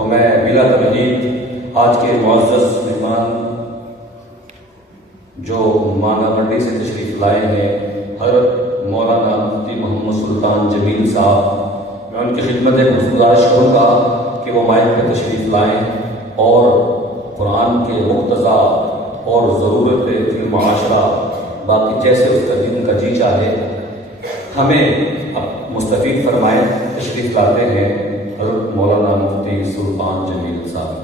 تو میں بلا تمہید آج کے معزز مہمان جو مانا منڈی سے تشریف لائے ہیں حضرت مولانا مفتی محمد سلطان جمیل صاحب، میں ان کی خدمت گزارش کروں گا کہ وہ مائک پہ تشریف لائیں اور قرآن کے مقتضا اور ضرورت فی المعاشرہ باقی جیسے اس کا دن کا جی چاہے ہمیں مستفید فرمائیں۔ تشریف لاتے ہیں حضرت مولانا مفتی سلطان جمیل صاحب۔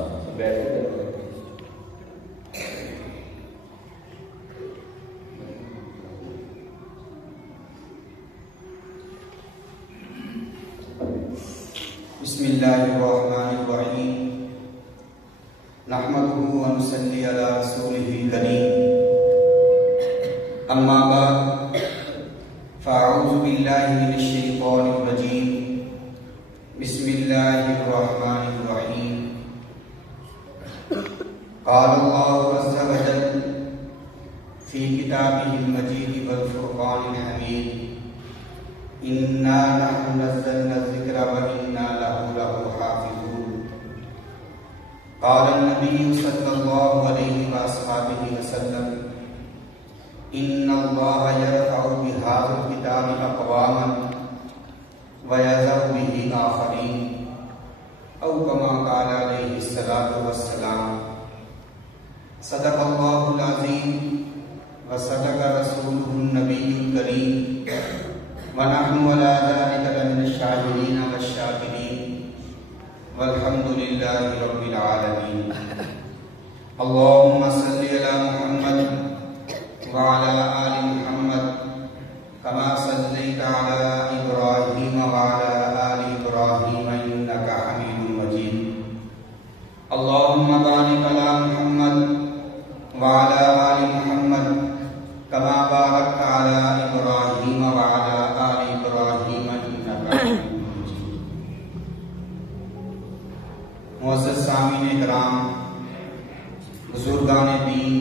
بسم اللہ الرحمن الرحیم، نحمده ونصلی علی رسولہ الکریم، اما بعد فاعوذ باللہ من الشیطان الرجیم، بسم اللہ الرحمن الرحیم۔ قال اللہ عز وجل فی کتابہ المجید والفرقان الحمید، اِنَّا نَحْنُ نَزَّلْنَا الذِّكْرَ وَإِنَّا لَهُ حَافِظُونَ۔ قال النبي صلى الله عليه وآله وسلم، إن الله يرفع بهذا الكتاب أقواما ويذر به آخرين، أو كما قال عليه الصلاة والسلام۔ صدق الله العظيم وصدق رسوله النبي الكريم، ونحن على ذلك لمن الشاهدين والشاكرين، والحمد لله رب العالمين۔ اللهم صل على محمد وعلى آل محمد كما صليت على إبراهيم وعلى آل إبراهيم إنك حميد مجيد۔ اللهم بارك على محمد وعلى آل محمد كما باركت على إبراهيم وعلى آل إبراهيم إنك حميد مجيد۔ معزز سامعین کرام، بزرگان دین،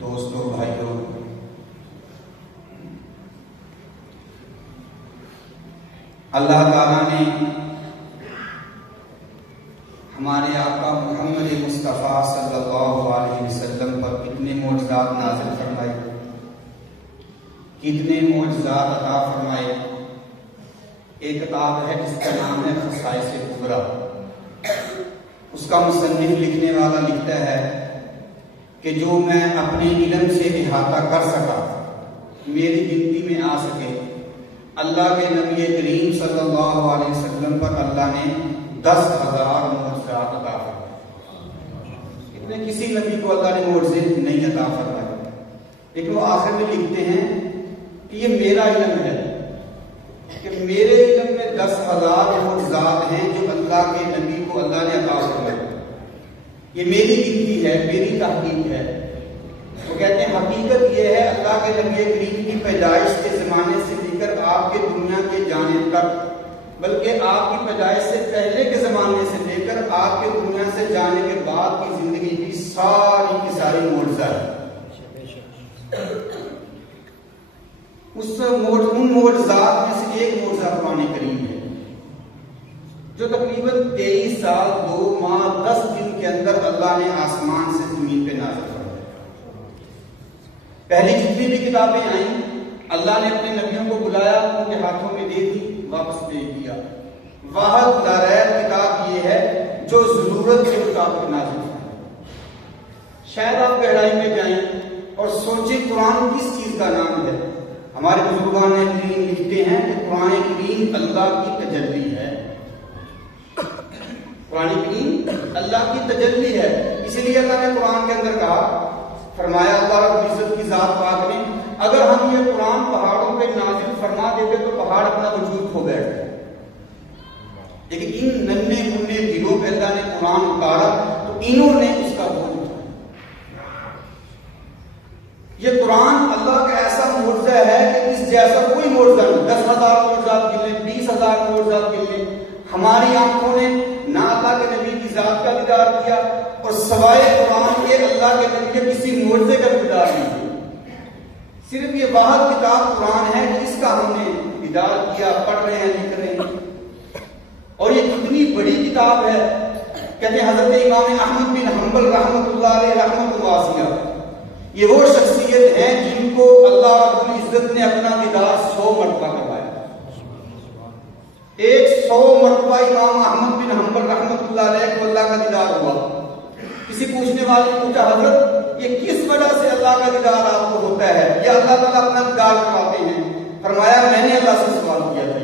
دوستو، بھائیو، اللہ تعالیٰ نے ہمارے آقا محمد مصطفیٰ صلی اللہ علیہ وسلم پر کتنے معجزات نازل فرمائے، کتنے معجزات عطا فرمائے۔ ایک کتاب ہے جس کا نام ہے خصائص کبریٰ، اس کا مصنف لکھنے والا لکھتا ہے کہ جو میں اپنے علم سے احاطہ کر سکا، میری گنتی میں آ سکے، اللہ کے نبی کریم صلی اللہ علیہ وسلم پر اللہ نے 10,000 معجزات عطا فرمائے۔ اتنے کسی نبی کو اللہ نے معجزے نہیں عطا فرمائے، لیکن وہ آخر میں لکھتے ہیں کہ یہ میرا علم ہے کہ میرے علم میں 10,000 معجزات ہیں جو اللہ کے نبی کو اللہ نے عطا فرمائے۔ یہ میری گنتی ہے، میری تحقیق ہے۔ وہ کہتے ہیں حقیقت یہ ہے اللہ کے نبی کریم کی پیدائش کے زمانے سے لے کر آپ کے دنیا کے جانے تک، بلکہ آپ کی پیدائش سے پہلے کے زمانے سے لے کر آپ کے دنیا سے جانے کے بعد کی زندگی کی ساری معجزہ ہے۔ ان معجزات میں سے ایک معجزہ قرآن کریم ہے، جو تقریباً 23 سال 2 ماہ 10 دن کے اندر اللہ نے آسمان سے زمین پہ نازل فرمایا۔ پہلی جتنی بھی کتابیں آئیں اللہ نے اپنے نبیوں کو بلایا، ان کے ہاتھوں میں دے دی، واپس بھیج دیا۔ واحد لاریب کتاب یہ ہے جو ضرورت کے مطابق نازل ہے۔ شاید آپ گہرائی میں جائیں اور سوچیں قرآن کس چیز کا نام ہے۔ ہمارے بزرگان کریم لکھتے ہیں کہ قرآن کریم اللہ کی تجلی ہے۔ قرآن کریم اللہ کی تجلی ہے، اسی لیے اللہ نے قرآن کے اندر کہا، فرمایا اللہ رب العزت کی ذات پاک نے، اگر ہم یہ قرآن پہاڑوں پہ نازل فرما دیتے تو پہاڑ اپنا وجود کھو بیٹھتے، لیکن ان ننھے منھے دلوں پہ اللہ نے قرآن اتارا تو انہوں نے اس کا بوجھ اٹھایا۔ یہ قرآن اللہ کا ایسا معجزہ ہے کہ اس جیسا کوئی معجزہ نہیں۔ 10,000 معجزات گن لیں، 20,000 معجزات گن لیں، ہماری آنکھوں نے نہ اللہ کے نبی کی ذات کا دیدار کیا اور سوائے قرآن کے اللہ کے نبی کے کسی معجزے کا دیدار نہیں کیا۔ صرف یہ واحد کتاب قرآن ہے کہ اس کا ہم نے دیدار کیا، پڑھ رہے ہیں، لکھ رہے ہیں۔ اور یہ کتنی بڑی کتاب ہے. کہتے ہیں حضرت امام احمد بن حنبل رحمۃ اللہ علیہ رحمۃ واسعہ، یہ وہ شخصیت ہیں جن کو اللہ رب العزت نے اپنا دیدار 100 مرتبہ کروایا. 100 مرتبہ امام احمد بن حنبل رحمۃ اللہ علیہ کو اللہ کا دیدار ہوا. کسی پوچھنے والے نے پوچھا حضرت یہ کس وجہ سے اللہ کا دیدار آپ کو ہوتا ہے، یا اللہ تعالیٰ اپنا دیدار کرواتے ہیں؟ فرمایا میں نے اللہ سے سوال کیا تھا،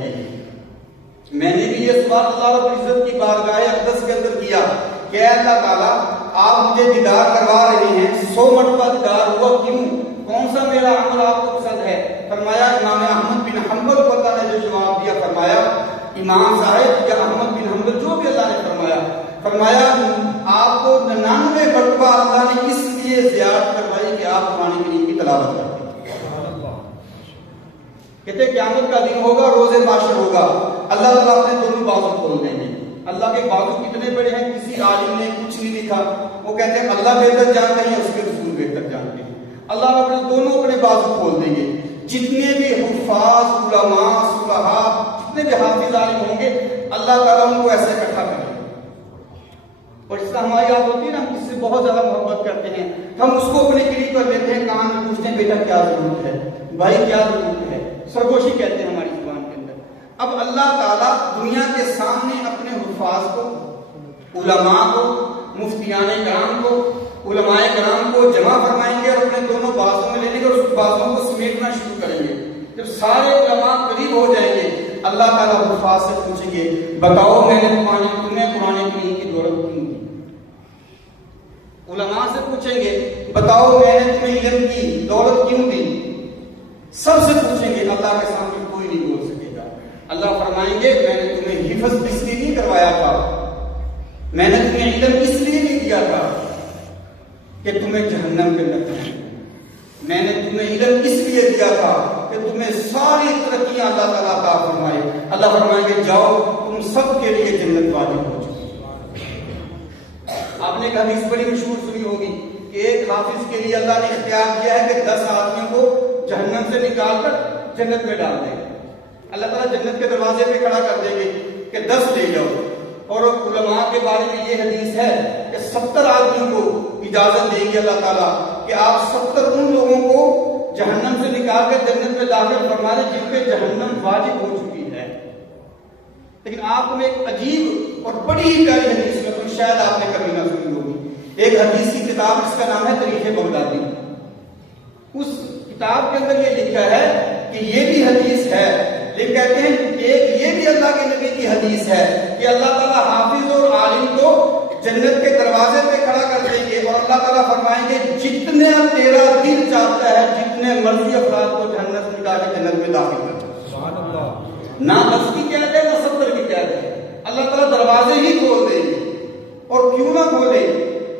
میں نے بھی یہ سوال اللہ رب العزت کی بارگاہ اقدس کے اندر کیا کہ اے اللہ تعالیٰ آپ مجھے دیدار کروا رہے ہیں، 100 مرتبہ دیدار ہوا، کیوں؟ کون سا میرا عمل آپ کو پسند ہے؟ فرمایا امام احمد بن حنبل کو اللہ نے جو جواب دیا، فرمایا امام صاحب یا احمد بن حنبل جو بھی اللہ نے فرمایا آپ کو 99 مرتبہ اللہ نے اس لیے زیادت کروائی کہ آپ قرآن کریم کی تلاوت کریں. کہتے قیامت کا دن ہوگا، روز محشر ہوگا، اللہ تعالیٰ اپنے دونوں بازو کھول دیں گے. اللہ کے بازو کتنے بڑے ہیں کسی عالم نے کچھ نہیں لکھا. وہ کہتے ہیں اللہ بہتر جانتے ہیں، اس کے رسول بہتر جانتے ہیں. اللہ اپنے دونوں اپنے بازو کھول دیں گے. جتنے بھی حفاظ، علماء، صلحاء، جتنے بھی حافظ عالم ہوں گے، اللہ تعالیٰ ان کو ایسے اکٹھا کریں گے. اور اس طرح ہماری یاد ہوتی ہے نا، ہم کس سے بہت زیادہ محبت کرتے ہیں، ہم اس کو اپنے قریب کر لیتے ہیں، کان میں پوچھتے ہیں بیٹا کیا ضرورت ہے، بھائی کیا ضرورت ہے، سرگوشی کہتے ہیں ہماری زبان کے اندر. اب اللہ تعالیٰ دنیا کے سامنے اپنے حفاظ کو، علماء کو، مفتیان کرام کو، علماء کرام کو جمع فرمائیں گے اور اپنے دونوں بازوں میں لینے گے اور اس بازوں کو سمیٹنا شروع کریں گے. جب سارے علماء قریب ہو جائیں گے، اللہ تعالیٰ حفاظ سے پوچھیں گے بتاؤ میں نے تمہیں قرآن کریم کی دولت کیوں دی؟ علماء سے پوچھیں گے بتاؤ میں نے تمہیں علم کی دولت کیوں دی؟ سب سے پوچھیں گے، اللہ کے سامنے کوئی نہیں بول سکے گا. اللہ فرمائیں گے میں نے تمہیں حفظ اس لیے نہیں کروایا تھا، میں نے تمہیں علم اس لیے نہیں دیا تھا کہ تمہیں جہنم کے اندر جائیں. میں نے تمہیں علم اس لیے دیا تھا کہ تمہیں ساری ترقیاں اللہ تعالیٰ عطا فرمائے. اللہ فرمائیں گے جاؤ تم سب کے لیے جنت واجب ہو چکی. آپ نے ایک حدیث بڑی مشہور سنی ہوگی کہ ایک حافظ کے لیے اللہ نے اختیار کیا ہے کہ 10 آدمیوں کو جہنم سے نکال کر جنت میں ڈال دیں گے. اللہ تعالیٰ جنت کے دروازے پہ کھڑا کر دیں گے کہ 10 لے جاؤ. اور علماء کے بارے میں یہ حدیث ہے کہ 70 آدمیوں کو اجازت دیں گے اللہ تعالیٰ کہ آپ 70 ان لوگوں کو جہنم سے نکال کر جنت میں داخل فرما دیں جن پہ جہنم واجب ہو چکی ہے. لیکن آپ کو ایک عجیب اور بڑی پیاری حدیث میں تو شاید آپ نے کبھی نہ سنی ہوگی. ایک حدیث کی کتاب جس کا نام ہے تاریخ بغدادی. اس کتاب کے اندر یہ لکھا ہے کہ یہ بھی حدیث ہے، لیکن کہتے ہیں ایک یہ بھی اللہ کے نبی کی حدیث ہے کہ اللہ تعالیٰ حافظ اور عالم کو جنت کے دروازے پہ کھڑا کر دیں گے اور اللہ تعالیٰ فرمائیں گے جتنے تیرا دل چاہتا ہے جتنے مرضی افراد کو جنت سے نکال کے جنت میں داخل کر. نہ 10 کی قید ہے نہ 70 کی قید ہے، اللہ تعالیٰ دروازے ہی کھول دیں گے. اور کیوں نہ کھولے،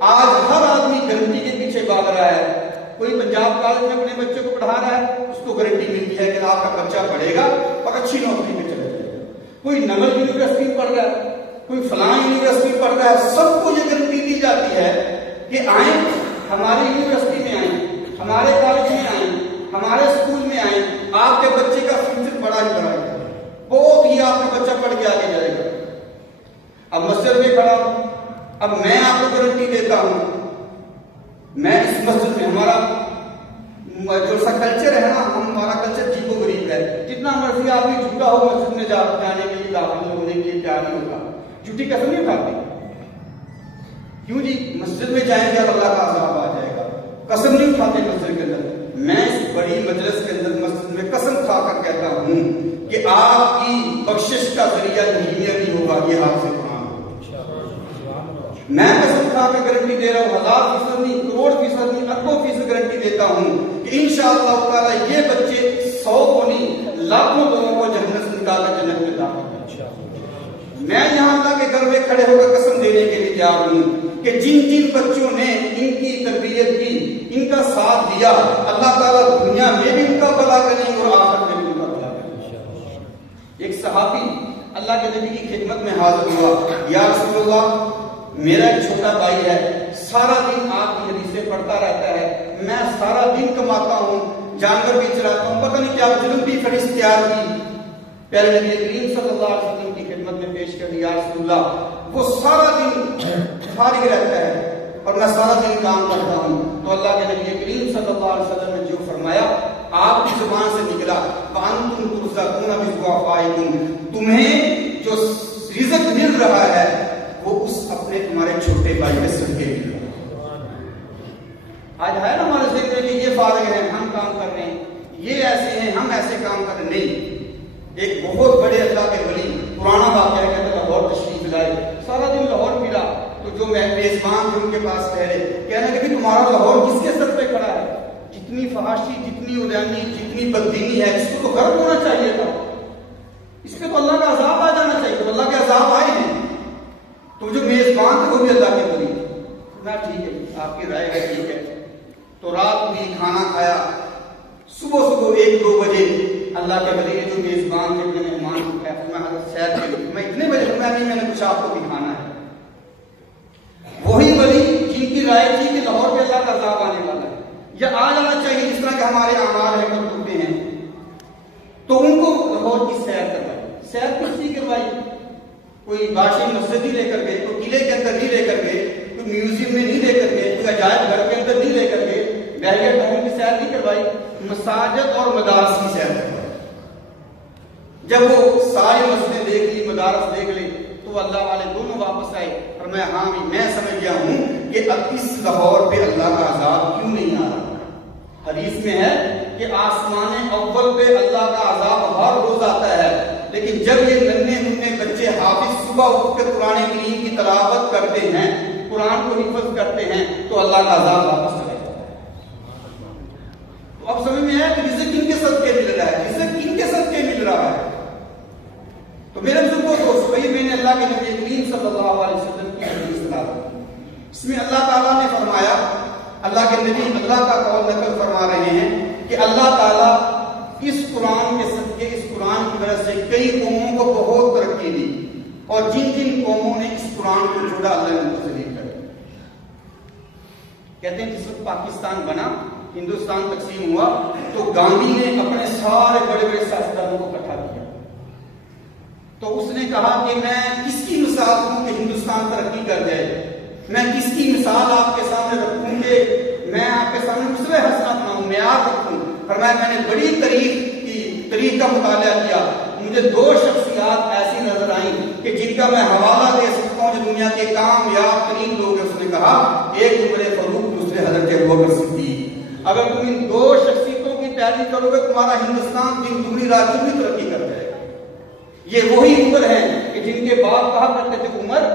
آج ہر آدمی گارنٹی کے پیچھے بھاگ رہا ہے. کوئی پنجاب کالج میں اپنے بچے کو پڑھا رہا ہے، اس کو گارنٹی ملتی ہے کہ آپ کا بچہ پڑھے گا اور اچھی نوکری میں چلے جائے گا. کوئی نمل یونیورسٹی میں پڑھ رہا ہے، کوئی فلاں یونیورسٹی میں پڑھ رہا ہے، سب کو یہ گارنٹی دی جاتی ہے کہ آئیں ہماری یونیورسٹی میں آئیں، ہمارے کالج میں آئیں، ہمارے اسکول میں آئیں، آپ کے بچے کا فیوچر بڑا ہی بڑا ہے، بہت ہی آپ کا بچہ پڑھ کے آگے جائے گا. اب مسجد میں کھڑا ہوں، اب میں آپ کو گارنٹی دیتا ہوں، میں اس مسجد میں ہمارا جو سا کلچر ہے نا، ہمارا کلچر جیب و غریب ہے، جتنا مرضی آدمی جھوٹا ہو مسجد میں جانے کے لیے داخل ہونے کے لیے تیار نہیں ہوگا. جھوٹی قسم نہیں کھاتے. کیوں جی؟ مسجد میں جائیں گے اللہ کا عذاب آ جائے گا. قسم نہیں کھاتے مسجد کے اندر. میں اس بڑی مجلس کے اندر مسجد میں قسم کھا کر کہتا ہوں کہ آپ کی بخشش کا ذریعہ نہیں ہوگا یہ آپ سے قرآن ہوگا. میں قسم کھا کے گارنٹی دے رہا ہوں، 1000% نہیں، کروڑ فیصد نہیں، اربوں فیصد گارنٹی دیتا ہوں کہ انشاءاللہ تعالی یہ بچے 100 کو نہیں لاکھوں لوگوں کو جنت سے نکال کر جنت میں داخل کریں. میں یہاں اللہ کے گھر میں کھڑے ہو کر قسم دینے کے لیے تیار ہوں کہ جن جن بچوں نے ان کی تربیت کی، ان کا ساتھ دیا، اللہ تعالیٰ دنیا میں بھی ان کا بھلا کریں اور آخرت میں بھی ان کا بھلا کریں. ایک صحابی اللہ کے نبی کی خدمت میں حاضر ہوا، یا رسول اللہ میرا ایک چھوٹا بھائی ہے، سارا دن آپ کی حدیثیں پڑھتا رہتا ہے، میں سارا دن کماتا ہوں، جانور بھی چلاتا ہوں، پتہ نہیں کیا ظلم بھی فرض تیار کی. پیارے نبی کریم صلی اللہ علیہ وسلم کی خدمت میں پیش کر دیا. یا رسول اللہ وہ سارا دن فارغ رہتا ہے اور میں سارا دن کام کرتا ہوں. تو اللہ کے نبی کریم صلی اللہ علیہ وسلم نے جو فرمایا آپ کی زبان سے نکلا وَأَنْتُمْ تُرْزَقُونَ بِضُعَفَائِكُمْ, تمہیں جو رزق مل رہا ہے وہ اس اپنے تمہارے چھوٹے بھائی کے صدقے مل رہا ہے. آج ہے نا ہمارے ذہن میں کہ یہ فارغ ہیں ہم کام کر رہے ہیں, یہ ایسے ہیں ہم ایسے کام کر رہے ہیں. نہیں, ایک بہت بڑے اللہ کے ولی, پرانا واقعہ ہے, کہتے لاہور تشریف لائے, سارا دن لاہور پھرا, تو جو میزبان جو ان کے پاس ٹھہرے کہنے لگے تمہارا لاہور کس کے سر پہ کھڑا ہے؟ جتنی فحاشی, جتنی ادانی, جتنی بددینی ہے, اس کو تو غرق ہونا چاہیے تھا, اس پہ تو اللہ کا عذاب آ جانا چاہیے. تو اللہ کے عذاب آئے ہیں. تو جو میزبان تھے وہ بھی اللہ کے ولی, نہ ٹھیک ہے آپ کی رائے ہے, ٹھیک ہے. تو رات بھی کھانا کھایا, صبح 1-2 بجے اللہ کے ولی نے جو میزبان تھے اپنے مہمان کو کہا میں حضرت سیر کے لیے میں اتنے بجے میں نے کچھ آپ کو دکھانا ہے. وہی ولی جن کی رائے تھی کہ لاہور پہ اللہ کا عذاب آنے والا ہے یا آ جانا چاہیے جس طرح کہ ہمارے اعمال ہے کرتے ہیں, تو ان کو لاہور کی سیر کروائی. سیر کس کی کروائی؟ کوئی بادشاہی مسجد نہیں لے کر گئے, کوئی قلعے کے اندر نہیں لے کر گئے, کوئی میوزیم میں نہیں لے کر گئے, کوئی عجائب گھر کے اندر نہیں لے کر گئے, بحریہ ٹاؤن کی سیر نہیں کروائی, مساجد اور مدارس کی سیر کروائی. جب وہ ساری مسجدیں دیکھ لی, مدارس دیکھ لی, تو اللہ والے دونوں واپس آئے اور میں سمجھ گیا ہوں کہ اب اس لاہور پہ اللہ کا عذاب کیوں نہیں آ رہا. حدیث میں ہے کہ آسمان اول پہ اللہ کا عذاب ہر روز آتا ہے, لیکن جب یہ ننھے بچے حافظ صبح اٹھ کے قرآن کریم کی تلاوت کرتے ہیں, قرآن کو حفظ کرتے ہیں, تو اللہ کا عذاب واپس چلا جاتا ہے. تو اب سمجھ میں آیا کہ رزق کن کے صدقے مل رہا ہے, رزق کن کے صدقے مل رہا ہے. تو میرے بزرگوں دوست بھائی, میں نے اللہ کے نبی کریم صلی اللہ علیہ وسلم کی حدیث سنا, اس میں اللہ تعالیٰ نے فرمایا, اللہ کے نبی اللہ کا قول نقل فرما رہے ہیں کہ اللہ تعالیٰ اس قرآن کے صدقے, اس قرآن کی وجہ سے کئی قوموں کو بہت ترقی دی, اور جن جن قوموں نے اس قرآن کو جوڑا اللہ نے متضرر کر دیا. کہتے ہیں جس وقت پاکستان بنا, ہندوستان تقسیم ہوا, تو گاندھی نے اپنے سارے بڑے بڑے سیاستدانوں کو اکٹھا کیا. تو اس نے کہا کہ میں کس کی مثال دوں کہ ہندوستان ترقی کر جائے, میں کس کی مثال آپ کے سامنے رکھوں کہ میں آپ کے سامنے اسوہ حسنہ بناؤں, معیار رکھوں. فرمایا میں نے بڑی تاریخ کا مطالعہ کیا, مجھے 2 شخصیات ایسی نظر آئیں کہ جن کا میں حوالہ دے سکتا ہوں جو دنیا کے کامیاب ترین لوگ ہیں. اس نے کہا ایک عمر فاروق, دوسرے حضرت ابوبکر صدیق. اگر تم ان 2 شخصیتوں کی پیروی کرو گے تمہارا ہندوستان دن دگنی رات چگنی ترقی کر جائے گا. یہ وہی عمر ہیں کہ جن کے باپ کہا کرتے تھے عمر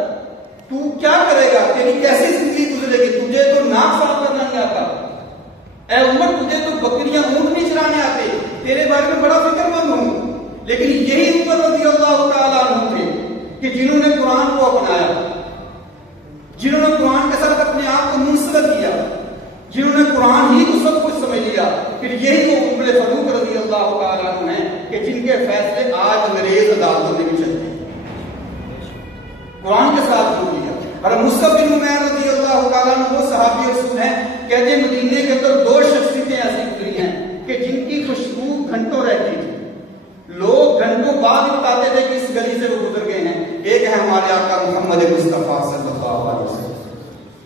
تو کیا کرے گا, تیری کیسی زندگی گزرے گی, تجھے تو ناک صاف کرنا نہیں آتا, اے عمر تجھے تو بکریاں اونٹ نہیں چرانے آتے, تیرے بارے میں بڑا فکر مند ہوں. لیکن یہی عمر رضی اللہ تعالیٰ عنہ تھے کہ جنہوں نے قرآن کو اپنایا, جنہوں نے قرآن کے ساتھ اپنے آپ کو منسلک کیا, جنہوں نے قرآن ہی کو سب کچھ سمجھ لیا. پھر یہی وہ عمر فاروق رضی اللہ تعالیٰ عنہ ہیں کہ جن کے فیصلے آج انگریز عدالتوں میں بھی چلتے ہیں, قرآن کے ساتھ جڑ لیا. اور مصعب بن عمیر رضی اللہ تعالیٰ عنہ وہ صحابی رسول ہیں, کہتے ہیں مدینے کے اندر 2 شخصیتیں ایسی گزری ہیں کہ جن کی خوشبو گھنٹوں رہتی تھی, لوگ گھنٹوں بعد بتاتے تھے کہ اس گلی سے وہ گزر گئے ہیں. ایک ہے ہمارے آقا محمد مصطفیٰ صلی اللہ علیہ وسلم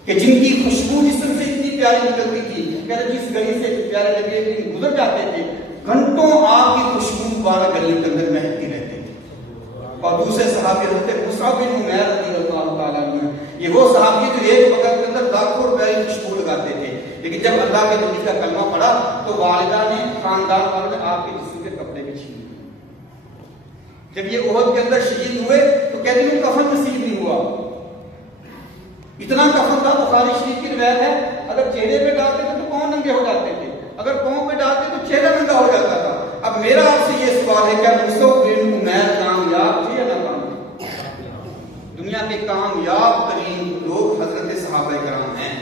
کہ جن کی خوشبو جسم سے اتنی پیاری نکلتی تھی, کہتے جس گلی سے پیارے نبی گزر جاتے تھے گھنٹوں آپ کی خوشبو بارہ گلی کے اندر مہکتی رہتی تھی. اور دوسرے صحابی حضرت مصعب بن عمیر رضی اللہ تعالیٰ عنہ, یہ وہ صحابی جو ایک وقت کے اندر لاکھوں روپے کی خوشبو لگاتے تھے, لیکن جب اللہ کے نبی کا کلمہ پڑھا تو والدہ نے, خاندان والوں نے آپ کے جسم کے کپڑے بھی چھین لیے. جب یہ احد کے اندر شہید ہوئے تو کہتے ہیں کفن نصیب نہیں ہوا, اتنا کفن تھا. بخاری شریف کی روایت ہے اگر چہرے پہ ڈالتے تھے تو پاؤں ننگے ہو جاتے تھے, اگر پاؤں پہ ڈالتے تو چہرہ ننگا ہو جاتا تھا. اب میرا آپ سے یہ سوال ہے کیا مصعب بن عمیر کامیاب تھے یا ناکام؟ دنیا کے کامیاب ترین لوگ حضرت صحابہ کرام ہیں,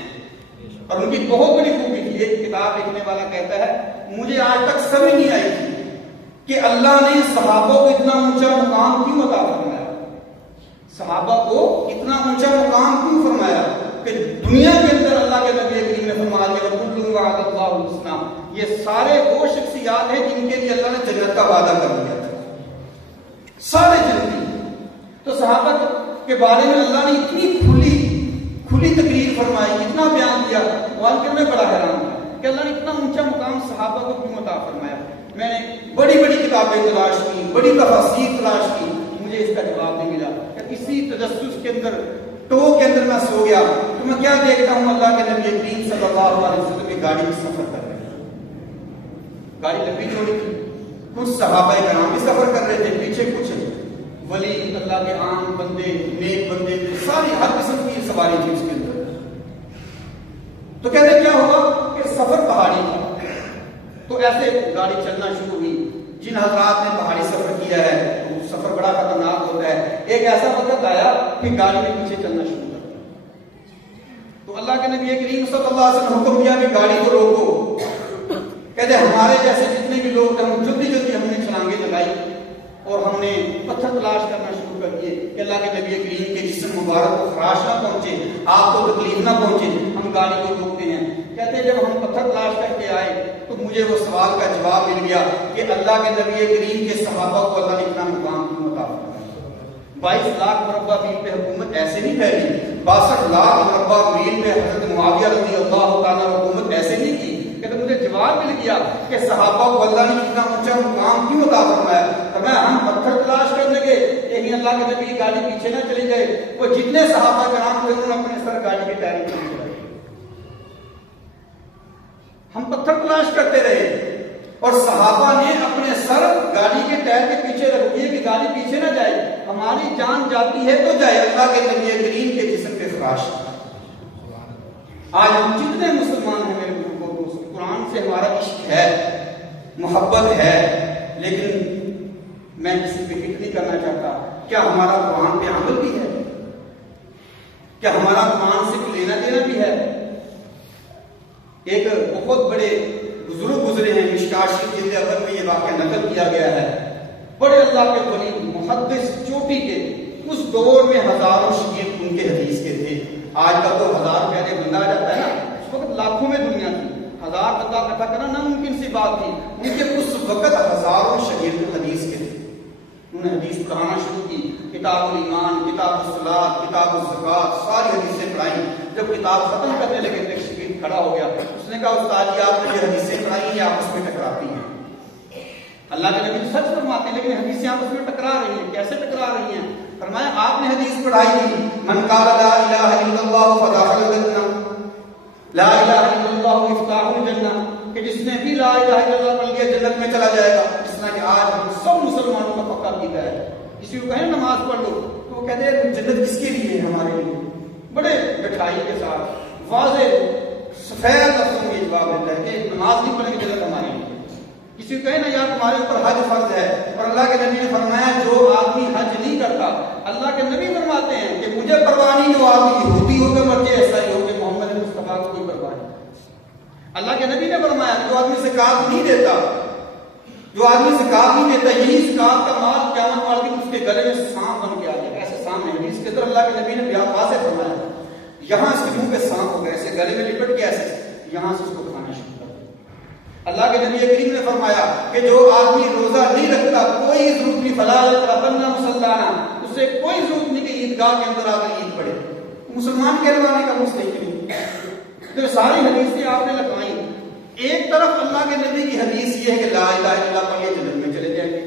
اور ان کی بہت بڑی خوبی تھی. ایک کتاب لکھنے والا کہتا ہے مجھے آج تک سمجھ نہیں آئی تھی کہ اللہ نے صحابہ کو اتنا اونچا مقام کیوں عطا فرمایا, صحابہ کو اتنا اونچا مقام کیوں فرمایا کہ دنیا کے اندر اللہ کے نبی کریم نے فرمایا کہ وَكُلٌّ وَعَدَ اللَّهُ الْحُسْنَىٰ, یہ سارے وہ شخصیات ہیں جن کے لیے اللہ نے جنت کا وعدہ کر دیا تھا, سارے جنتی. تو صحابہ کے بارے میں اللہ نے اتنی کھلی تقریر فرمائی، اتنا بیان دیا، والد میں بڑا حیران تھا کہ اللہ نے اتنا اونچا مقام صحابہ کو کیوں عطا فرمایا۔ میں نے بڑی کتابیں تلاش کی، بڑی تفاسیر تلاش کی، مجھے اس کا جواب نہیں ملا۔ کسی تجسس کے اندر کے اندر میں سو گیا تو میں کیا دیکھتا ہوں، اللہ کے نبی کریم صلی اللہ علیہ وسلم کی گاڑی میں سفر کر رہے ہیں، گاڑی لمبی چوڑی تھی، کچھ صحابہ کرام بھی سفر کر رہے تھے، پیچھے کچھ ولی اللہ کے عام بندے، نیک بندے، ساری ہر قسم کی سواری تھی اس کے اندر۔ تو کہتے کیا ہوا کہ سفر پہاڑی تھا، تو ایسے گاڑی چلنا شروع ہوئی۔ جن حضرات نے پہاڑی سفر کیا ہے تو سفر بڑا خطرناک ہوتا ہے، ایک ایسا وقت آیا کہ گاڑی میں پیچھے چلنا شروع کر دیا۔ تو اللہ کے نبی کریم صلی اللہ علیہ وسلم حکم دیا کہ گاڑی کو روکو۔ کہتے ہمارے جیسے جتنے بھی لوگ ہم جلدی ہم نے چھلانگیں لگائی اور ہم نے پتھر تلاش کرنا شروع کر دیے کہ اللہ کے نبی کریم کے جسم مبارک کو خراش نہ پہنچے، آپ کو تکلیف نہ پہنچے، ہم گاڑی کو روکتے ہیں۔ کہتے جب ہم پتھر تلاش کر کے آئے تو مجھے وہ سوال کا جواب مل گیا کہ اللہ کے نبی کریم کے صحابہ کو اللہ نے اتنا مقام کیوں عطا فرمایا۔ 22 لاکھ مربع میل پہ حکومت ایسے نہیں پھیلی، 62 لاکھ مربع میل پہ حضرت معاویہ رضی اللہ تعالیٰ حکومت ایسے نہیں کی۔ کہ مجھے جواب مل گیا کہ صحابہ کو اللہ نے اتنا اونچا مقام کیوں عطا فرمایا۔ ہم پتھر تلاش کرنے لگے لیکن اللہ کے نبی کی گاڑی پیچھے نہ چلی جائے، وہ جتنے صحابہ کرام تھے انہوں نے اپنے سر گاڑی کے ٹائر میں چلائے۔ ہم پتھر تلاش کرتے رہے اور صحابہ نے اپنے سر گاڑی کے ٹائر کے پیچھے رکھ دیے کہ گاڑی پیچھے نہ جائے، ہماری جان جاتی ہے تو جائے، اللہ کے نبی کریم کے جسم پہ خراش۔ آج ہم جتنے مسلمان ہیں میرے بزرگوں، قرآن سے ہمارا عشق ہے، محبت ہے، لیکن میں کسی پہ فکر نہیں کرنا چاہتا۔ کیا ہمارا قرآن پہ عمل بھی ہے؟ کیا ہمارا قرآن سے لینا دینا بھی ہے؟ ایک بہت بڑے بزرگ گزرے ہیں، مشکات شریف جلد اول میں یہ واقعہ نقل کیا گیا ہے، بڑے اللہ کے ولی محدث چوٹی کے، اس دور میں ہزاروں شگرد ان کے حدیث کے تھے۔ آج کل تو 1000 پہلے بندہ آ جاتا ہے نا، اس وقت لاکھوں میں دنیا تھی، 1000 بندہ اکٹھا کرنا ناممکن سی بات تھی۔ ان کے اس وقت ہزاروں شگرد حدیث کے تھے، انہوں نے حدیث پڑھانا شروع کی، کتاب الایمان، کتاب الصلاۃ، کتاب الزکوٰۃ، ساری حدیثیں پڑھائیں۔ جب کتاب ختم کرنے لگے تو ایک شگرد کھڑا ہو گیا، اس نے کہا استاد جی آپ نے جو حدیثیں پڑھائی ہیں آپس میں ٹکراتی ہیں۔ اللہ کے نبی سچ فرماتے ہیں لیکن حدیثیں آپس میں ٹکرا رہی ہیں، کیسے ٹکرا رہی ہیں؟ فرمایا آپ نے حدیث پڑھائی تھی، من قال لا الہ الا اللہ فدخل الجنہ، لا الہ الا اللہ مفتاح الجنہ، کہ جس نے بھی لا الہ الا اللہ پڑھ لیا جنت میں چلا جائے گا۔ جس طرح کہ آج ہم سب مسلمانوں کا پکا عقیدہ ہے، کسی کو کہیں نماز پڑھ لو تو وہ کہتے ہیں جنت کس کے لیے ہے؟ ہمارے لیے۔ بڑے مٹھائی کے ساتھ واضح سفید لفظوں میں جواب دیتا ہے کہ نماز نہیں پڑھیں گے جنت ہمارے لیے۔ کسی کو کہے نا یار تمہارے اوپر حج فرض ہے، اور اللہ کے نبی نے فرمایا جو آدمی حج نہیں کرتا، اللہ کے نبی فرماتے ہیں کہ مجھے پرواہ نہیں جو آدمی یہودی ہو کے مر جائے، ایسا ہی ہو کہ محمد مصطفیٰ کو کوئی پرواہ نہیں۔ اللہ کے نبی نے فرمایا جو آدمی زکات نہیں دیتا، جو آدمی زکات نہیں دیتا، یہی زکات کا مال قیامت والے دن اس کے گلے میں سانپ بن کے آ جائے گا۔ ایسے سامنے حدیث کے اندر اللہ کے نبی نے بیان واضح فرمایا، یہاں اس کے منہ پہ سانپ ہوگا، ایسے گلے میں لپٹ کے ایسے یہاں سے اس کو کھانا شروع کر دیا۔ اللہ کے نبی کریم نے فرمایا کہ جو آدمی روزہ نہیں رکھتا، کوئی ضرورت نہیں، فلا یقربن مصلانا، اسے کوئی ضرورت نہیں کہ عیدگاہ کے اندر آ کر عید پڑھے، مسلمان کہلوانے کا مستحق نہیں۔ تو ساری حدیثیں آپ نے لگائیں، ایک طرف اللہ کے نبی کی حدیث یہ ہے کہ لا الہ الا اللہ پڑھ کے جنت میں چلے جائیں گے،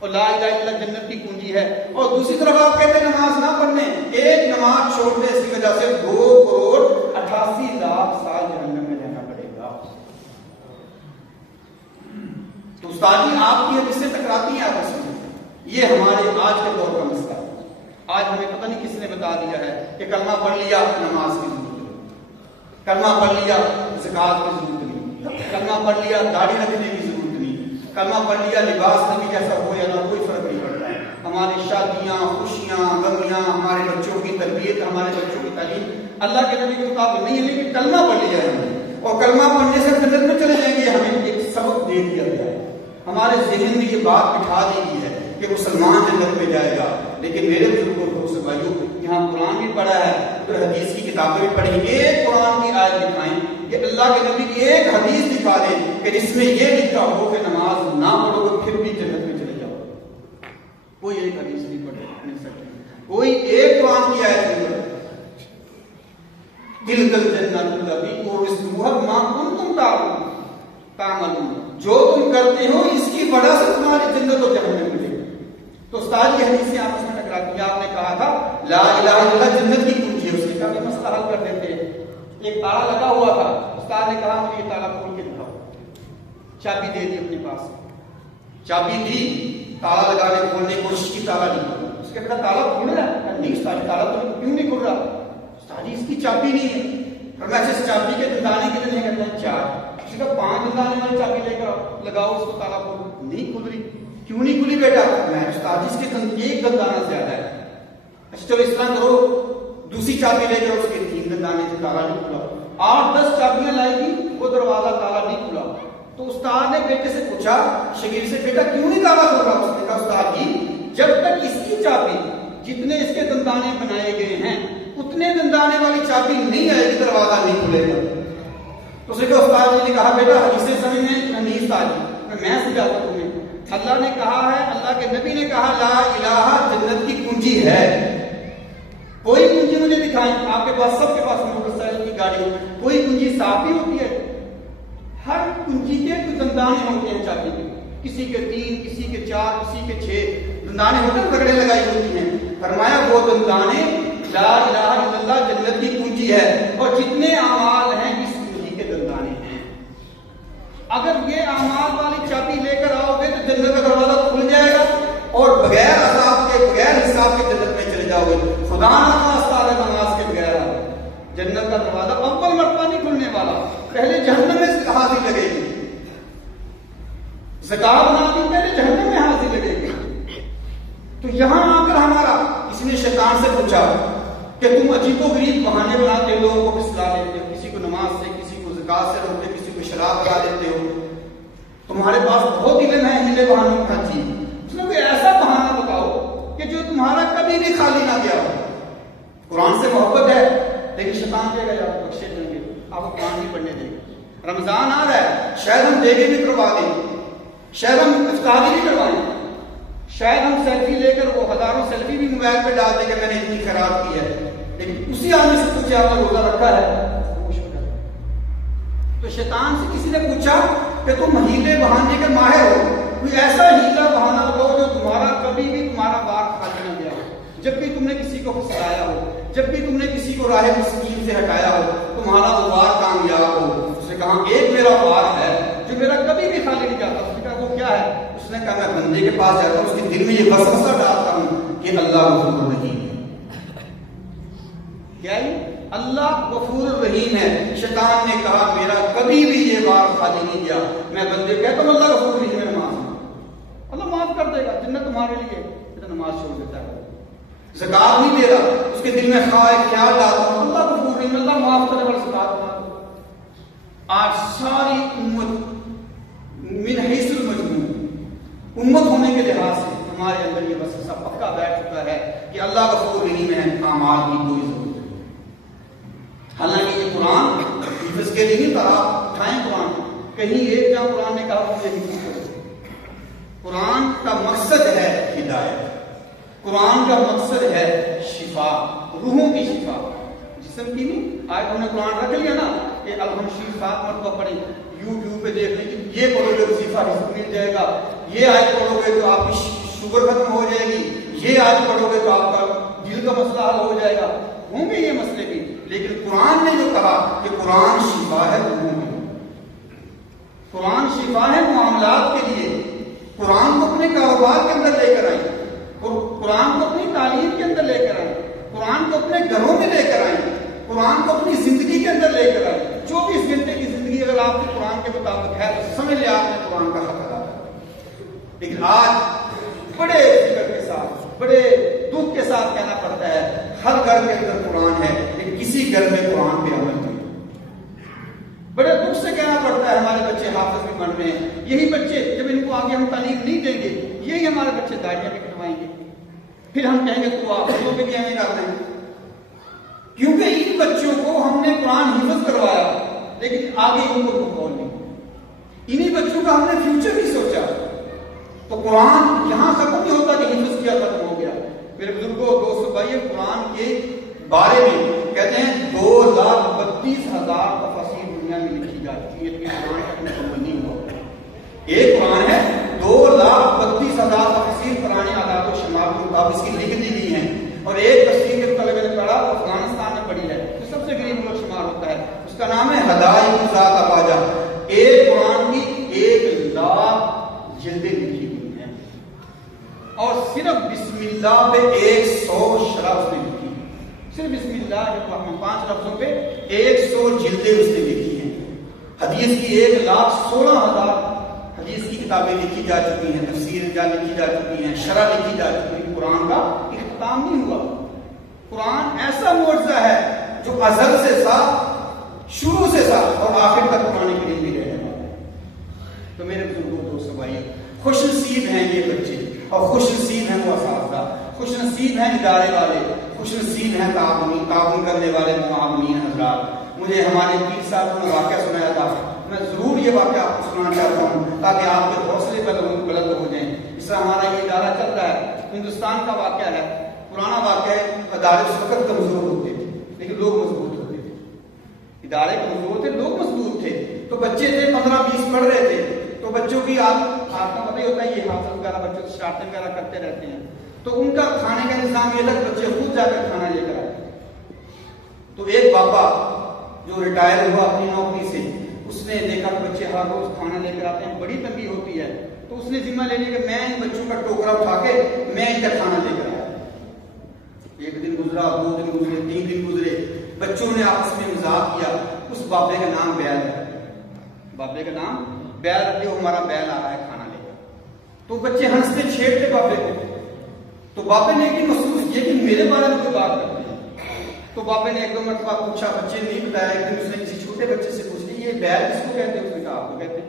اور لا الہ الا اللہ جنت کی کنجی ہے، اور دوسری طرف آپ کہتے ہیں نماز نہ پڑھنے، ایک نماز چھوڑنے اس کی وجہ سے 2,88,00,000 سال جہنم میں رہنا پڑے گا۔ تو استاد جی آپ کی حدیثیں ٹکراتی ہیں آپس میں، یہ ہمارے آج کے دور کا مسئلہ ہے۔ آج ہمیں پتہ نہیں کس نے بتا دیا ہے کہ کلمہ پڑھ لیا نماز کی ضرورت نہیں، کلمہ پڑھ لیا زکات کی ضرورت نہیں، کلمہ پڑھ لیا داڑھی رکھنے کی ضرورت نہیں، کلمہ پڑھ لیا لباس نبی جیسا ہو یا نہ کوئی فرق نہیں پڑتا ہے۔ ہماری شادیاں، خوشیاں، غمیاں، ہمارے بچوں کی تربیت، ہمارے بچوں کی تعلیم اللہ کے نبی کے مطابق نہیں ہے، لیکن کلمہ پڑھ لیا ہے اور کلمہ پڑھنے سے جنت میں چلے جائیں گے، ہمیں ایک سبق دے دیا گیا ہے، ہمارے ذہن میں یہ بات بٹھا دی گئی ہے کہ مسلمان جنت میں جائے گا۔ لیکن میرے بزرگوں دوست بھائیوں، یہاں قرآن بھی پڑھا ہے، پھر حدیث کی کتابیں بھی پڑھی، ایک قرآن کی آیت دکھائیں کہ اللہ کے نبی کی ایک حدیث دکھا دیں کہ جس میں یہ لکھا ہو کہ نماز نہ پڑھو تو پھر بھی جنت میں چلے جاؤ، کوئی ایک حدیث نہیں پڑھے۔ مل سکتی ہے. کوئی ایک قرآن کی آیت نہیں پڑھتا. دل دل جنت الذی اورثتموها بما کنتم تعملون. جو تم کرتے ہو اس کی وجہ سے تمہاری جنت و جہنم ملے گی. تو استاد کی حدیث سے آپس میں ٹکراتی ہے. آپ نے کہا تھا لا الہ الا اللہ جنت کی کنجی ہے. اس کا بھی مسئلہ حل کر دیتے ہیں. ایک تالا لگا ہوا تھا. استاد نے کہا مجھے یہ تالا کھول کے دکھاؤ. چابی دے دی اپنے پاس. چابی دی, تالا لگانے کھولنے کی کوشش کی, تالا نہیں کھولا. اس کے بیٹا تالا کھول رہا ہے. نہیں استاد تالا تو کیوں نہیں کھل رہا؟ استاد اس کی چابی نہیں ہے. اس چابی کے دندانے کتنے کہتے ہیں 4. اس کا 5 دندانے والی چابی لے کر لگاؤ اس کو, تالا کھولو. نہیں کھل رہی. کیوں نہیں کھلی بیٹا؟ میں استاد اس کے ایک دندانہ زیادہ ہے. اچھا چلو اس طرح کرو, دوسری چابی لے کر اس کے 3 دندانے سے تالا نہیں کھلا. 8-10 چابیاں لائے گی, وہ دروازہ تالا نہیں کھلا. تو استاد نے بیٹے سے پوچھا, شگیر سے, بیٹا کیوں نہیں تالا کھل رہا؟ اس نے کہا استاد جی جب تک اس کی چابی, جتنے اس کے دندانے بنائے گئے ہیں اتنے دندانے والی چابی نہیں آئے گی دروازہ نہیں کھلے گا. تو اس نے کہا, استاد جی نے کہا بیٹا حدیث سمجھ میں نہیں استاد جی میں سمجھاتا ہوں تمہیں. اللہ نے کہا ہے, اللہ کے نبی نے کہا لا الہ جنت کی کنجی ہے. کوئی کنجی مجھے دکھائیں. آپ کے پاس سب کے پاس موٹر سائیکل کی گاڑی ہو, کوئی کنجی صاف ہی ہوتی ہے؟ ہر کنجی کے کچھ دندانے ہوتے ہیں چابی کے. کسی کے 3, کسی کے 4, کسی کے 6 دندانے ہوتے ہیں, رگڑے لگائی ہوتی ہیں. فرمایا وہ دندانے لا الہ الا اللہ جنت کی کنجی ہے, اور جتنے اعمال ہیں اس کنجی کے دندانے ہیں. اگر یہ اعمال والی چابی لے کر آؤ گے تو جنت کا دروازہ کھل جائے گا, اور بغیر عذاب کے, بغیر حساب کے جنت میں چلے جاؤ گے. خدا نماز کے بغیر جنت کا دروازہ اول مرتبہ نہیں کھلنے والا, پہلے جہنم میں حاضر لگے گی. زکات نہ دی پہلے جہنم میں حاضر لگے گی. تو یہاں آ کر ہمارا اس نے شیطان سے پوچھا کہ تم عجیب و غریب بہانے بناتے ہو, لوگوں کو پھسلا دیتے ہو, کسی کو نماز سے, کسی کو زکات سے روکتے, کسی کو شراب پلا دیتے ہو. تمہارے پاس بہت علم ہے ہیلے بہانوں کا. جی اس نے کوئی ایسا بہانہ بتاؤ کہ جو تمہارا کبھی بھی خالی نہ گیا ہو. قرآن سے محبت ہے لیکن شیطان کہے گا آپ بخشے دیں گے, آپ کو قرآن نہیں پڑھنے دیں گے. رمضان آ رہا ہے, شاید ہم دیگے بھی کروا دیں, شاید ہم افطاری بھی کروائیں, شاید ہم سیلفی لے کر وہ ہزاروں سیلفی بھی موبائل پہ ڈال دیں کہ میں نے اتنی خیرات کی ہے, لیکن اسی آدمی سے پوچھے آپ نے روزہ رکھا ہے. تو شیطان سے کسی نے پوچھا کہ تم ہیلے بہانے کے ماہر ہو, کوئی ایسا ہیلا بہانا بتاؤ جو تمہارا کبھی بھی تمہارا بار خالی نہ گیا ہو. جب بھی تم نے کسی کو پھسلایا ہو, جب بھی تم نے کسی کو راہ مستقیم سے ہٹایا ہو, تمہارا وہ وار کامیاب ہو. اس نے کہا ایک میرا وار ہے جو میرا کبھی بھی خالی نہیں جاتا. اس نے کہا وہ کیا ہے؟ اس نے کہا میں بندے کے پاس جاتا ہوں, اس کے دل میں یہ وسوسہ ڈالتا ہوں کہ اللہ غفور الرحیم ہے. کیا اللہ غفور الرحیم ہے. شیطان نے کہا میرا کبھی بھی یہ وار خالی نہیں گیا. میں بندے کہتا ہوں اللہ غفور الرحیم ہے, نماز اللہ معاف کر دے گا, جنت تمہارے لیے. نماز چھوڑ دیتا ہے, زکات نہیں دے رہا, اس کے دل میں خیال ڈالتا ہوں اللہ غفور الرحیم, اللہ معاف کرے گا, زکات معاف. آج ساری امت من حیث المجموع امت ہونے کے لحاظ سے ہمارے اندر یہ وسوسہ پکا بیٹھ چکا ہے کہ اللہ غفور رحیم ہے, اعمال کی کوئی ضرورت نہیں. حالانکہ یہ قرآن حفظ کے لیے نہیں تھا. اٹھائیں قرآن, کہیں ایک جہاں قرآن نے کہا مجھے حفظ کرو. قرآن کا مقصد ہے ہدایت, قرآن کا مقصد ہے شفا, روحوں کی شفا, جسم کی نہیں. آج ہم نے قرآن رکھ لیا نا کہ الحمد 7 مرتبہ پڑھیں, یوٹیوب پہ دیکھ لیں, یہ پڑھو گے وظیفہ مل جائے گا, یہ آیت پڑھو گے تو آپ کی شوگر ختم ہو جائے گی, یہ آیت پڑھو گے تو آپ کا دل کا مسئلہ حل ہو جائے گا. ہوں گے یہ مسئلے بھی, لیکن قرآن نے جو کہا کہ قرآن شفا ہے روحوں میں, قرآن شفا ہے معاملات کے لیے. قرآن کو اپنے کاروبار کے اندر لے کر آئیں, قرآن کو اپنی تعلیم کے اندر لے کر آئیں, قرآن کو اپنے گھروں میں لے کر آئیں, قرآن کو اپنی زندگی کے اندر لے کر آئیں. 24 گھنٹے کی زندگی اگر آپ کے قرآن کے مطابق ہے تو سمجھ لیں آپ نے قرآن کا حق ادا کیا. لیکن آج بڑے فکر کے ساتھ, بڑے دکھ کے ساتھ کہنا پڑتا ہے ہر گھر کے اندر قرآن ہے لیکن کسی گھر میں قرآن پہ عمل نہیں. بڑے دکھ سے کہنا پڑتا ہے ہمارے بچے حافظ بھی بن رہے ہیں, یہی بچے جب ان کو آگے ہم تعلیم نہیں دیں گے, یہی ہمارے بچے داڑیاں بھی کٹوائیں گے, پھر ہم کہیں گے تو آپ لوگ بھی ہمیں کر دیں. کیونکہ ان بچوں کو ہم نے قرآن حفظ کروایا لیکن آگے ان کو ماحول نہیں, انہی بچوں کا ہم نے فیوچر نہیں سوچا. تو قرآن یہاں ختم نہیں ہوتا کہ حفظ کیا ختم ہو گیا, میرے بزرگوں دوستوں بھائی قرآن کے بارے میں کہتے ہیں 2,32,000 تفاسیر دنیا میں لکھی جا چکی ہے، قرآن کا مکمل نہیں ہوا۔ ایک قرآن ہے 2,32,000 تفاسیر پرانے آداب و شمار کے مطابق اس کی لکھ دی گئی ہیں، اور ایک تفسیر کے طلبے نے پڑھا افغانستان میں پڑھی ہے، جو سب سے غریب ملک شمار ہوتا ہے، اس کا نام ہے ہدایت ذات اباجہ۔ ایک قرآن کی 1,00,000 جلدیں لکھی ہوئی ہیں، اور صرف بسم اللہ پہ 100 شرح اس نے لکھی، صرف بسم اللہ کے 5 لفظوں پہ 100 جلدیں اس نے لکھی ہیں۔ حدیث کی 1,16,000 حدیث کی کتابیں لکھی جا چکی ہیں، تفسیر لکھی جا چکی ہیں، شرح لکھی جا چکی ہیں۔ قرآن کا اختتام نہیں ہوا۔ قرآن ایسا معجزہ ہے جو ازل سے ساتھ، شروع سے ساتھ اور آخر تک قرآن کریم میں رہنے والا ہے۔ تو میرے بزرگوں دوستوں بھائیوں، خوش نصیب ہیں یہ بچے، اور خوش نصیب ہیں وہ اساتذہ، خوش نصیب ہیں ادارے والے، خوش نصیب ہیں تعاون کرنے والے معاونین حضرات۔ مجھے ہمارے پیر صاحب نے واقعہ سنایا تھا، میں ضرور یہ واقعہ آپ کو سنانا چاہتا ہوں تاکہ آپ کے حوصلے بلند ہو جائیں۔ اس طرح ہمارا یہ ادارہ چل رہا ہے، ہندوستان کا واقعہ ہے، پرانا واقعہ ہے۔ ادارے اس وقت کمزور ہوتے تھے لیکن لوگ مضبوط ہوتے تھے، ادارے کمزور تھے، لوگ مضبوط تھے، تو بچے تھے 15-20 پڑھ رہے تھے، تو بچوں کی آپ کا پتہ ہی ہوتا ہے، یہ حافظ وغیرہ بچے شرارتیں وغیرہ کرتے رہتے ہیں، تو ان کا کھانے کا نظام یہ تھا، بچے خود جا کر کھانا لے کر آتے۔ تو ایک بابا جو ریٹائر ہوا اپنی نوکری سے، اس نے دیکھا کہ بچے ہر روز کھانا لے کر آتے ہیں، بڑی تنگی ہوتی ہے، تو اس نے ذمہ لے لیا کہ میں ان بچوں کا ٹوکرا اٹھا کے میں ان کا کھانا لے کر آیا۔ ایک دن گزرا، 2 دن گزرے، 3 دن گزرے، بچوں نے آپس میں مذاق کیا، اس بابے کا نام بیل ہے، بابے کا نام بیل رکھتے، وہ ہمارا بیل آ رہا ہے کھانا لے کر۔ تو بچے ہنستے چھیڑتے بابے کو، تو بابے نے ایک محسوس کیا کہ میرے بارے میں کوئی بات کرتے ہیں، تو بابے نے 1-2 مرتبہ پوچھا، بچے نے نہیں بتایا، ایک دن اس نے کسی چھوٹے بچے سے پوچھ لیا یہ بیل کس کو کہتے ہیں؟ اس نے کہا آپ کو کہتے ہیں۔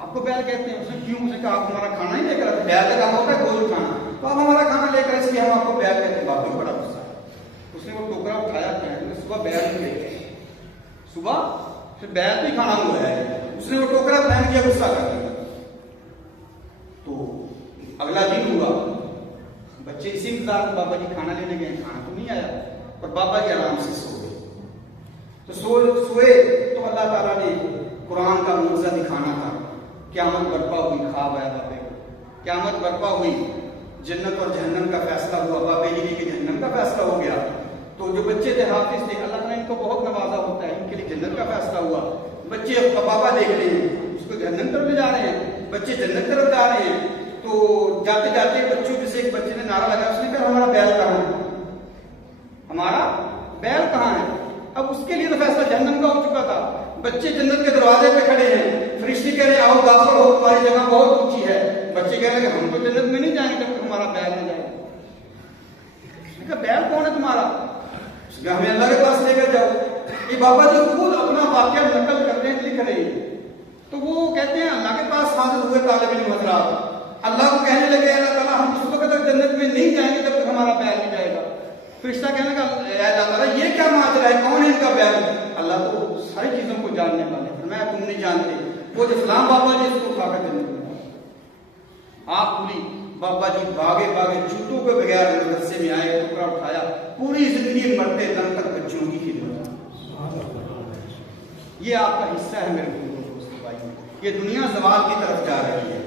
آپ کو بیل کہتے ہیں؟ اس نے کیوں؟ اس نے کہا آپ ہمارا کھانا ہی لے کر آتے، بیل کا کام ہوتا ہے گوشت کھانا، تو آپ ہمارا کھانا لے کر اس لیے ہم آپ کو بیل کہتے ہیں۔ بابے کو بڑا غصہ، اس نے وہ ٹوکرا اٹھایا، صبح بیل نہیں لے کے، صبح پھر بیل بھی کھانا ہوا ہے، اس نے وہ ٹوکرا پہن کیا، غصہ کر دیا۔ تو اگلا دن ہوا، بچے اسی انتظار میں بابا جی کھانا لینے گئے، کھانا تو نہیں آیا، اور بابا جی آرام سے سو گئے۔ تو سوئے تو اللہ تعالیٰ نے قرآن کا معجزہ دکھانا تھا، قیامت برپا ہوئی، خواب آیا بابے کو، قیامت برپا ہوئی، جنت اور جہنم کا فیصلہ ہوا، بابے جی کے جہنم کا فیصلہ ہو گیا۔ تو جو بچے تھے حافظ تھے، اللہ تعالیٰ ان کو بہت نوازا ہوتا ہے، ان کے لیے جنت کا فیصلہ ہوا۔ بچے بابا دیکھ رہے ہیں، اس کو جہنم طرف لے جا رہے ہیں، بچے جنت طرف جا رہے ہیں۔ تو جاتے جاتے بچوں میں سے ایک بچے نے نعرہ لگایا، اس نے کہا ہمارا بیل کہاں ہے، ہمارا بیل کہاں ہے؟ اب اس کے لیے تو فیصلہ جہنم کا ہو چکا تھا، بچے جنت کے دروازے پہ کھڑے ہیں، فرشتے کہہ رہے ہیں آؤ داخل ہو، تمہاری جگہ بہت اونچی ہے۔ بچے کہہ رہے ہیں کہ ہم تو جنت میں نہیں جائیں گے جب تک ہمارا بیل نہ جائے۔ اس نے کہا بیل کون ہے تمہارا؟ اس نے کہا ہمیں اللہ کے پاس لے کر جاؤ۔ یہ بابا جی خود اپنا واقعہ نقل کرتے ہیں، لکھ رہے ہیں۔ تو وہ کہتے ہیں اللہ کے پاس حاضر ہوئے طالب علم حضرات، اللہ کو کہنے لگے اللہ تعالیٰ ہم اس وقت تک جنت میں نہیں جائیں گے جب تک ہمارا بیل نہیں جائے گا۔ فرشتہ کہنے لگا اللہ تعالیٰ یہ کیا ماجرا ہے، کون ہے ان کا بیل؟ اللہ تو ساری چیزوں کو جاننے والے، فرمایا تم نہیں جانتے، وہ جو فلاں بابا جی اس کو کھا کر جنت میں آپ پوری بابا جی بھاگے جوتوں کے بغیر مدرسے میں آئے، ٹکڑا اٹھایا، پوری زندگی مرتے دم تک بچوں کی خدمت۔ یہ آپ کا حصہ ہے میرے دوستوں بھائی، یہ دنیا زوال کی طرف جا رہی ہے،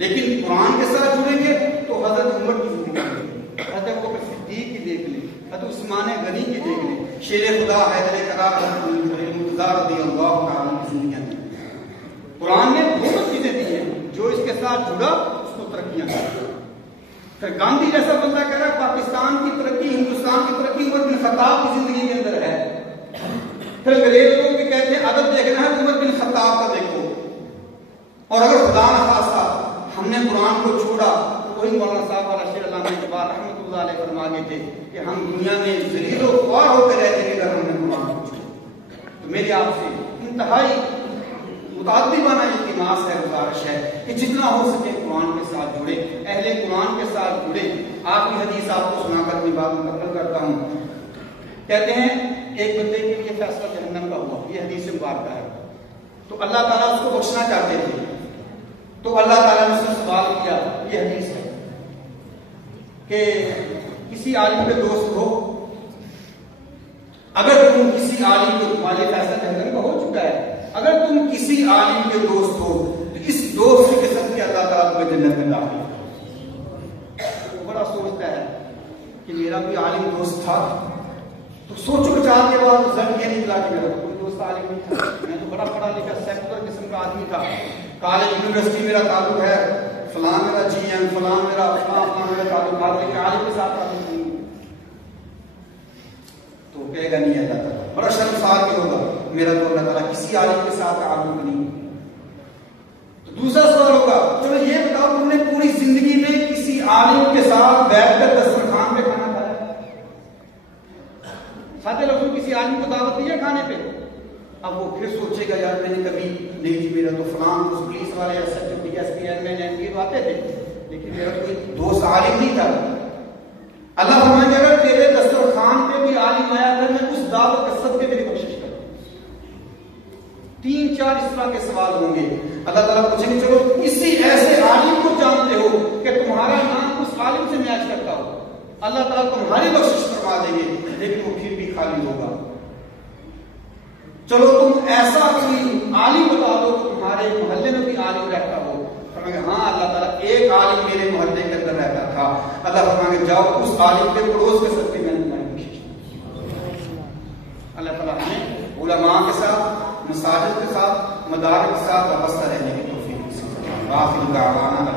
لیکن قرآن کے ساتھ جڑیں گے تو حضرت عمر کی زندگی دیکھ لیں، حضرت ابوبکر صدیق کی دیکھ لیں، حضرت عثمان غنی کی دیکھ لیں، شیر خدا حیدر کرار مرتضیٰ رضی اللہ تعالیٰ کی زندگیاں دی۔ قرآن نے بہت چیزیں دی ہیں، جو اس کے ساتھ جڑا اس کو ترقیاں دی۔ پھر گاندھی جیسا بندہ کہہ رہا ہے پاکستان کی ترقی، ہندوستان کی ترقی عمر بن خطاب کی زندگی کے اندر ہے۔ پھر انگریز لوگ بھی کہتے ہیں ادب دیکھنا ہے عمر بن خطاب کا دیکھو، اور اگر خدا نہ خاصا ہم نے قرآن کو چھوڑا تو وہی مولانا صاحب والا شیر علامہ اقبال رحمۃ اللہ علیہ فرما گئے تھے کہ ہم دنیا میں ذلیل و خوار ہو کے رہتے ہیں اگر ہم نے قرآن کو چھوڑا۔ تو میری آپ سے انتہائی متعددانہ التماس ہے، گزارش ہے کہ جتنا ہو سکے قرآن کے ساتھ جڑے، اہل قرآن کے ساتھ جڑے۔ آخری حدیث آپ کو سنا کر اپنی بات مکمل کرتا ہوں۔ کہتے ہیں ایک بندے کے لیے فیصلہ جہنم کا ہوا، یہ حدیث مبارکہ ہے، تو اللہ تعالیٰ اس کو بخشنا چاہتے تھے، تو اللہ تعالیٰ نے اس سے سوال کیا، یہ حدیث ہے، کہ کسی عالم کے دوست ہو. اگر تم کسی عالم کو، تمہارے فیصلہ جنگل کا ہو چکا ہے، اگر تم کسی عالم کے دوست ہو تو اس دوست کے صدقے اللہ تعالیٰ تمہیں جنت میں داخل کرے. بڑا سوچتا ہے کہ میرا کوئی عالم دوست تھا، تو سوچو بچار کے بعد رزلٹ یہ نکلا کہ میرا کوئی دوست عالم نہیں تھا. میں تو بڑا پڑھا لکھا سیکولر قسم کا آدمی تھا، کالج یونیورسٹی میرا تعلق ہے، فلاں میرا جی ایم، فلاں میرا فلاں میرا تعلق، لیکن عالم کے ساتھ تعلق نہیں. تو کہے گا نہیں اللہ تعالیٰ، بڑا شرمسار کے ہوگا، میرا تو اللہ تعالیٰ کسی عالم کے ساتھ تعلق نہیں. تو دوسرا سوال ہوگا، چلو یہ بتاؤ تم نے پوری زندگی میں کسی عالم کے ساتھ بیٹھ کر دسترخوان پہ کھانا کھایا؟ ساتھ لوگوں کسی عالم کو دعوت دی ہے کھانے پہ؟ اب وہ پھر سوچے گا یار میں نے کبھی نہیں جی، میرا تو فلاں پولیس والے S H O D S P M N M آتے تھے، لیکن میرا کوئی دوست عالم نہیں تھا. اللہ فرمائیں گے اگر تیرے دسترخوان پہ بھی عالم آیا کر میں اس دعوت کے صدقے میری کوشش کروں. 3-4 اس طرح کے سوال ہوں گے. اللہ تعالیٰ پوچھیں گے چلو کسی ایسے عالم کو جانتے ہو کہ تمہارا نام اس عالم سے میچ کرتا ہو؟ اللہ تعالیٰ تمہاری بخشش فرما دیں گے، لیکن وہ پھر بھی خالی ہوگا. چلو تم ایسا کوئی عالم بتا دو کہ تمہارے محلے میں بھی عالم رہتا ہو. فرمائیں گے ہاں اللہ تعالیٰ ایک عالم میرے محلے کے اندر رہتا تھا. اللہ فرمائیں گے جاؤ اس عالم کے پڑوس کے صدقے میں تمہاری کوشش. اللہ تعالیٰ ہمیں علماء کے ساتھ، مساجد کے ساتھ، مدارس کے ساتھ وابستہ رہنے کی توفیق نصیب فرمائے. آخر دعوانا